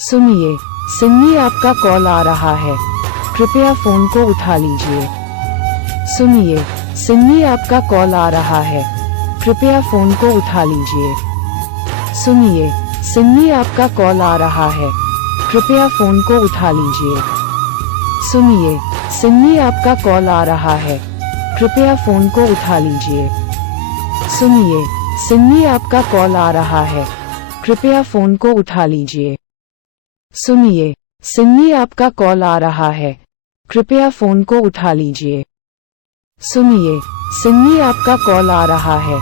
सुनिए, सिन्नी आपका कॉल आ रहा है, कृपया फोन को उठा लीजिए। सुनिए, सिन्नी आपका कॉल आ रहा है, कृपया फोन को उठा लीजिए। सुनिए, सिन्नी आपका कॉल आ रहा है, कृपया फोन को उठा लीजिए। सुनिए, सिन्नी आपका कॉल आ रहा है, कृपया फोन को उठा लीजिए। सुनिए, सिन्नी आपका कॉल आ रहा है, कृपया फोन को उठा लीजिए। सुनिए, सिन्नी आपका कॉल आ रहा है, कृपया फोन को उठा लीजिए। सुनिए, सिन्नी आपका कॉल आ रहा है,